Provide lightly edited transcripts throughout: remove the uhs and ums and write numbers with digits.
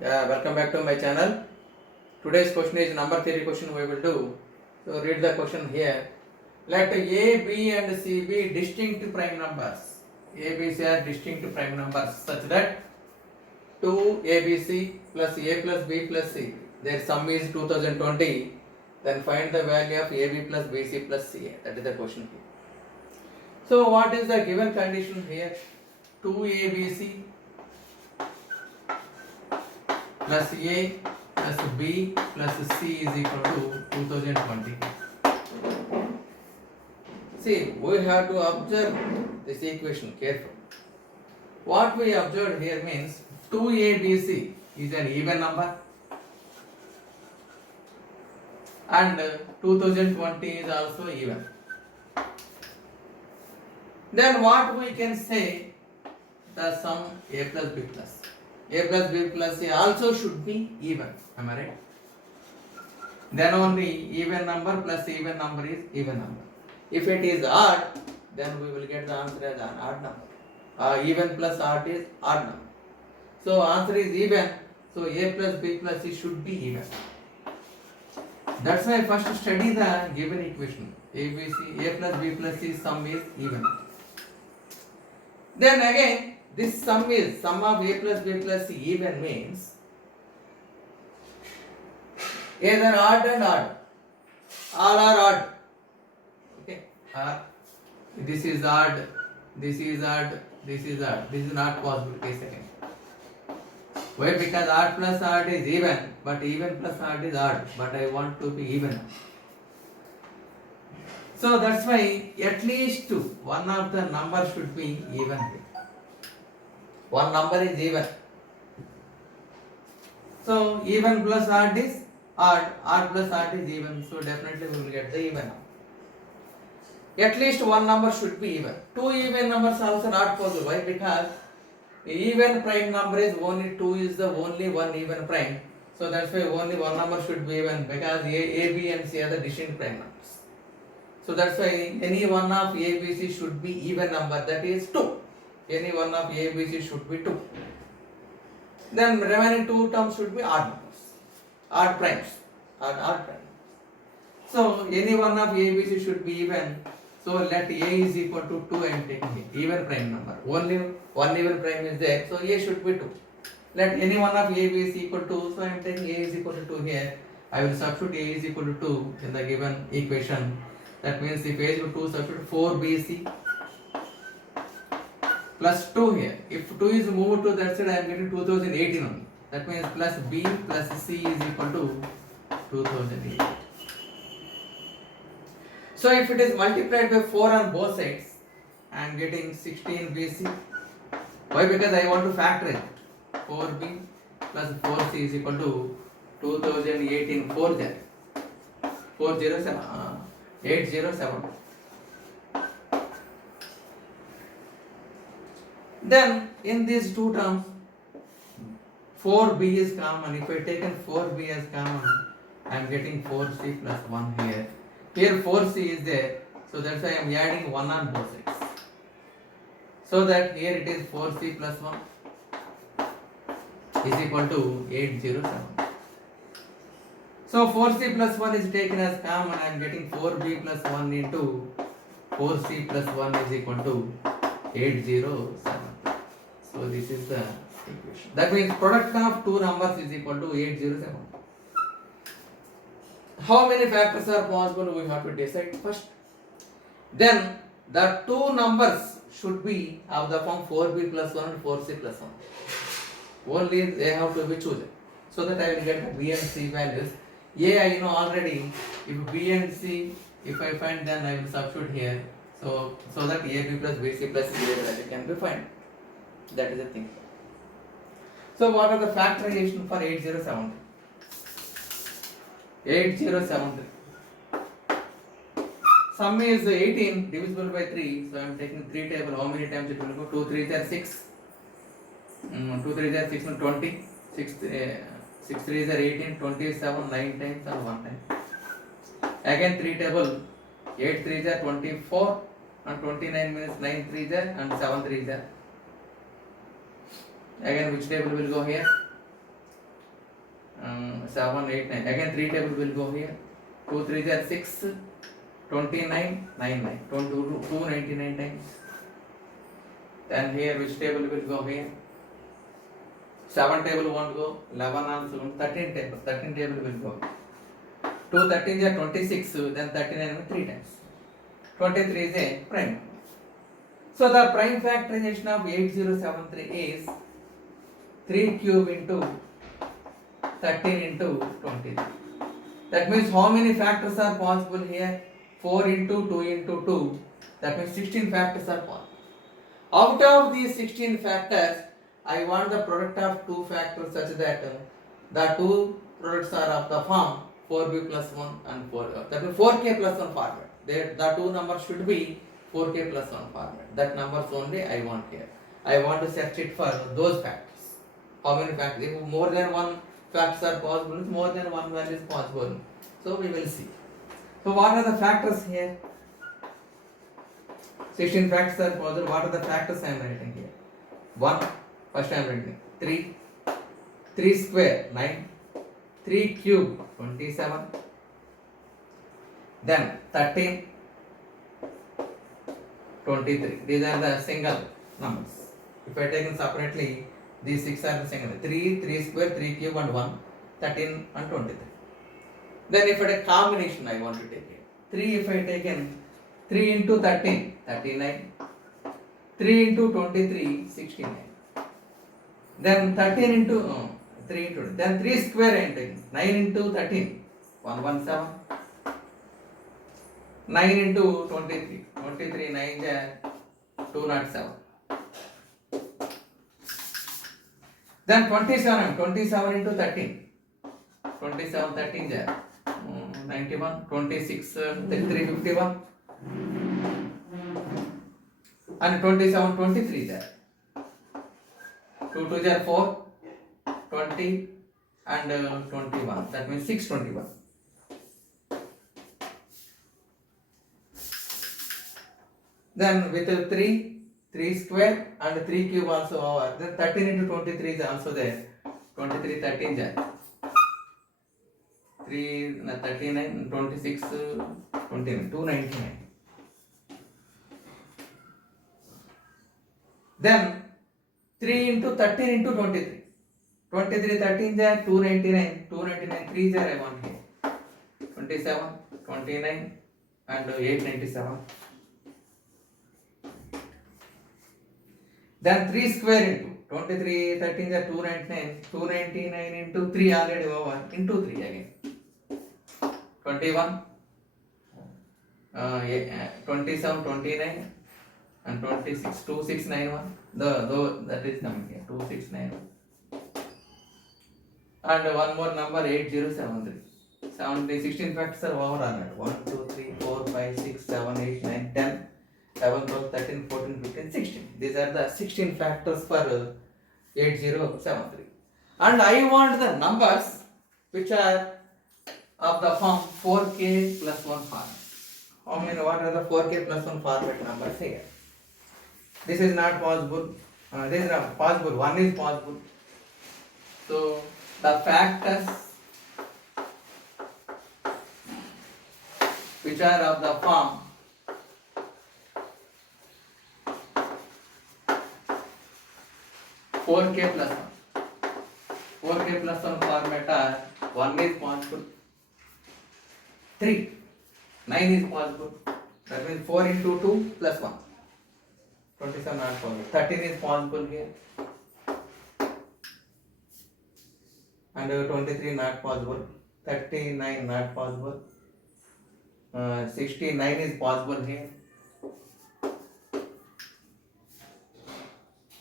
Yeah, welcome back to my channel. Today's question is number theory question we will do. So read the question here. Let A, B and C be distinct prime numbers. A, B, C are distinct prime numbers such that 2ABC plus A plus B plus C, their sum is 2020. Then find the value of AB plus BC plus CA. That is the question here. So what is the given condition here? 2ABC plus A plus B plus C is equal to 2020. See, we have to observe this equation carefully. What we observed here means 2ABC is an even number and 2020 is also even. Then what we can say, the sum A plus B plus C also should be even. Am I right? Then only even number plus even number is even number. If it is odd, then we will get the answer as an odd number. Even plus odd is odd number. So answer is even. So A plus B plus C should be even. That's why first study the given equation. A plus B plus C sum is even. Then again, this sum of A plus B plus C even means either odd and odd. All are odd. Okay. This is odd. This is odd. This is odd. This is not possible case again. Why? Because odd plus odd is even, but even plus odd is odd. But I want to be even. So that's why at least one of the numbers should be even here. One number is even. So even plus odd is odd. Odd plus odd is even. So definitely we will get the even number. At least one number should be even. Two even numbers also not possible. Why? Because even prime number is only 2 is the only one even prime. So that's why only one number should be even, because A, B and C are the distinct prime numbers. So that's why any one of A, B, C should be even number, that is 2. Any one of A, B, C should be 2. Then remaining two terms should be odd numbers, odd primes, odd primes. So any one of A, B, C should be even. So let A is equal to 2, I am taking it, even prime number. Only one even prime is there, so A should be 2. Let any one of A, B is equal to, so I am taking A is equal to 2 here. I will substitute A is equal to 2 in the given equation. That means if A is equal to 2, substitute 4BC plus 2 here. If 2 is moved to that side, I am getting 2018 only. That means plus B plus C is equal to 2018. So if it is multiplied by 4 on both sides, I am getting 16 BC. Why? Because I want to factor it. 4B plus 4C is equal to 2018 807. Then in these two terms, 4B is common. If I taken 4B as common, I am getting 4C plus 1 here. Here 4C is there, so that's why I am adding 1 on both sides. So that here it is 4C plus 1 is equal to 807. So 4C plus 1 is taken as common. I am getting 4B plus 1 into 4C plus 1 is equal to 807. So this is the equation. That means product of two numbers is equal to 807. How many factors are possible? We have to decide first. Then the two numbers should be of the form 4B plus 1 and 4C plus 1. Only they have to be chosen. So that I will get B and C values. A I know already. If B and C, if I find, then I will substitute here. So that AB plus BC plus CA value can be found. That is the thing. So what are the factorization for 8073? 8073. Sum is 18 divisible by 3. So I am taking 3 table. How many times it will go? 2 3s are 6. 2 3s are 6 and 20. 6 3s are 18. 27 9 times or 1 time. Again 3 table. 8 3s are 24 and 29 minutes 9 3s are and 7 3s are. Again which table will go here? 7, 8, 9. Again 3 table will go here. 2 3 are 6, 29, 9. 299 times. Then here which table will go here? 7 table won't go. 11 also won't. 13 table. 13 table will go. 2 13 are 26. Then 39 3 times. 23 is a prime. So the prime factorization of 8073 is 3 cube into 13 into 23. That means how many factors are possible here? 4 into 2 into 2. That means 16 factors are possible. Out of these 16 factors, I want the product of two factors such that the two products are of the form 4b plus 1 and 4. That means 4k plus 1 format. The two numbers should be 4k plus 1 format. That numbers only I want here. I want to search it for those factors. How many factors? If more than one factors are possible, more than one value is possible. So we will see. So what are the factors here? 16 factors are possible. What are the factors I am writing here? 1. First I am writing 3. 3 square 9. 3 cube 27. Then 13. 23. These are the single numbers. If I take them separately, these 6 are the single. 3, 3 square, 3 cube and 1. 13 and 23. Then if I take combination I want to take it. 3 if I take in 3 into 13, 39. 3 into 23, 69. Then 13 into 3 into then 3 square I am taking. 9 into 13, 117. 9 into 23, 23 9 is 207. Then 27 into 13, 27 13 is 91, 26 351. And 27 23 is 2 2 is 4, 20 and 21. That means 621. Then with 3 square and 3 cube also over. Then 13 into 23 is also there. 23 13 is there. 3 39 26 29 299. Then 3 into 13 into 23. 23 13 is there. 299 299 3 is there. I want here. 27 29 and 897. Then 3 square into 23 13 is 299. 299 into 3 already over into 3 again. 21 27 29 and 26 2691. That is coming here 2691. And one more number 8073. 16 factors are over on it. 1 2 3 4 5 6 7 8 9 10 11 12 13 14 15 16. These are the 16 factors for 8073. And I want the numbers which are of the form 4k plus 1 format. How many? What are the 4k plus 1 format numbers here? This is not possible. This is not possible. One is possible. So the factors which are of the form 4k plus 1. 4k plus 1 format are 1 is possible. 3. 9 is possible. That means 4 into 2 plus 1. 27 not possible. 13 is possible here. And 23 not possible. 39 not possible. 69 is possible here.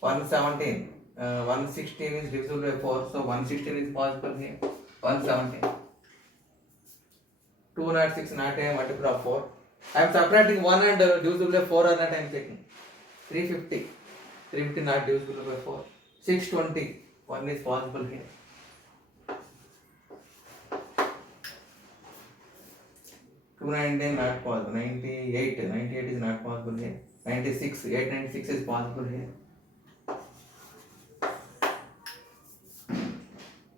117. 116 is divisible by 4, so 116 is possible here. 117. 206 not a multiple of 4. I am subtracting 1 and divisible by 4 are not I am taking. 350. 350 not divisible by 4. 620. 1 is possible here. 219 not possible. 98 is not possible here. 96. 896 is possible here.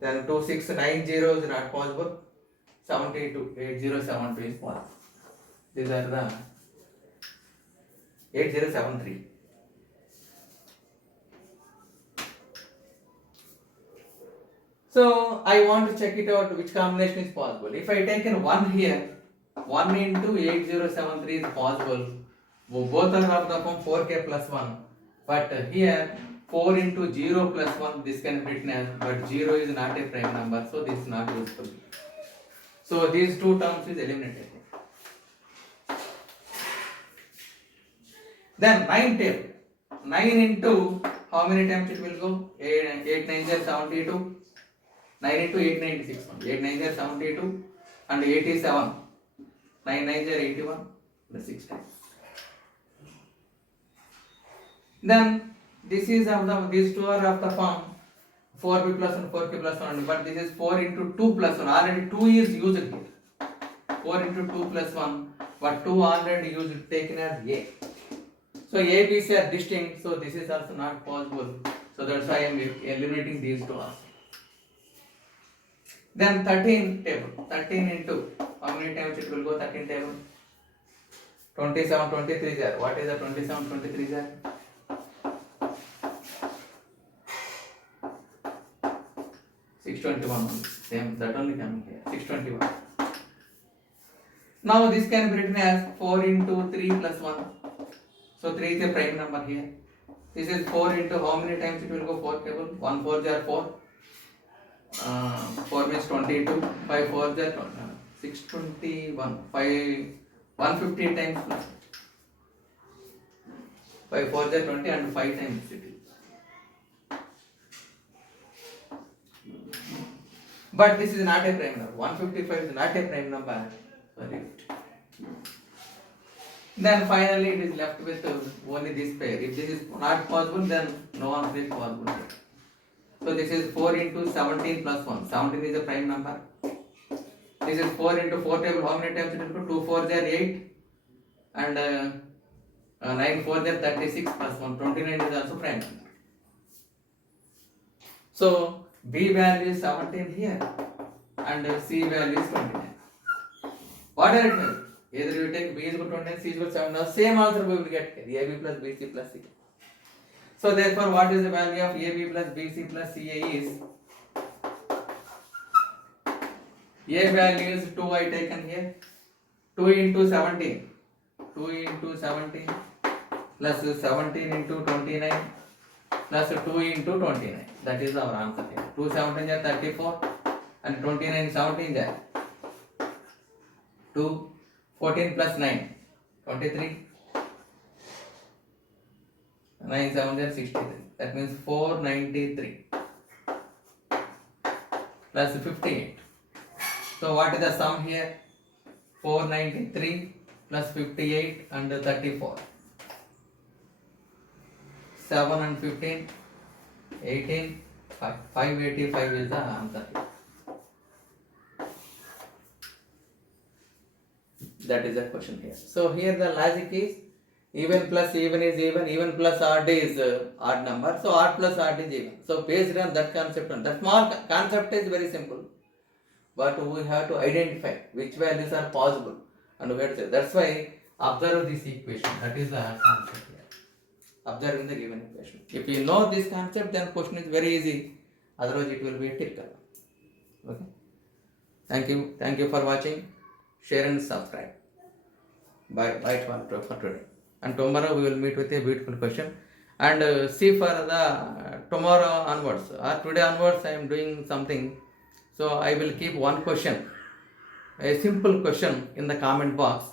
Then 2690 is not possible. 72, 8072 is possible. These are the 8073. So I want to check it out which combination is possible. If I take in 1 here, 1 into 8073 is possible. Both are of the form 4k plus 1. But here 4 into 0 plus 1, this can be written as, but 0 is not a prime number, so this is not useful. So these two terms is eliminated. Then 9 table. 9 into how many times it will go? 8 9 is 72. 9 into 8 96. 8 9 is 72 and 87. 9 9 is 81. The 6 times. Then this is of the, these two are of the form 4b plus 1 4k plus 1, but this is 4 into 2 plus 1. Already 2 is used here. 4 into 2 plus 1, but 2 already used, taken as a. So A, B, C are distinct, so this is also not possible. So that's why I am eliminating these two also. Then 13 table. 13 into how many times it will go? 13 table. 27 23 is there. What is the 27 23 is there? 621. Same, that only coming here. 621. Now this can be written as 4 into 3 plus 1. So 3 is a prime number here. This is 4 into how many times it will go? 4 table. 1 4 are 4. 4 means 22. 5 4 are 621. 150 times plus. 5 4 are 20 and 5 times it is. But this is not a prime number. 155 is not a prime number. Sorry. Then finally it is left with only this pair. If this is not possible, then no answer is possible. So this is 4 into 17 plus 1. 17 is a prime number. This is 4 into 4 table. How many times it will go? 2 4 are 8. And 9 4 are 36 plus 1. 29 is also prime number. So B value is 17 here. And C value is 29. What are it means? Either you take B is equal to 29, C is equal to 7. Now same answer we will get here. AB plus BC plus C. So therefore what is the value of AB plus BC plus CA is? A value is 2 I taken here. 2 into 17. 2 into 17 plus 17 into 29 plus 2 into 29. That is our answer here. 2 17 is 34 and 29 17 is 2. 14 plus 9, 23. 9 7 is 63. That means 493 plus 58. So what is the sum here? 493 plus 58 and 34. 7 and 15, 18, 5. 585 is the answer here. That is the question here. So here the logic is even plus even is even plus odd is odd number. So odd plus odd is even. So based on that concept, and that small concept is very simple. But we have to identify which values are possible. And we have to say, that's why observe this equation. That is the concept here. Observing the given equation. If you know this concept, then question is very easy. Otherwise it will be a typical. Okay. Thank you. Thank you for watching. Share and subscribe. Bye for today. And tomorrow we will meet with a beautiful question. And see for the tomorrow onwards or today onwards I am doing something. So I will keep one question, a simple question in the comment box.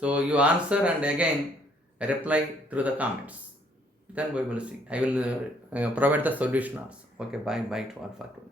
So you answer and again reply through the comments. Then we will see. I will provide the solution also. Okay, bye to all for today.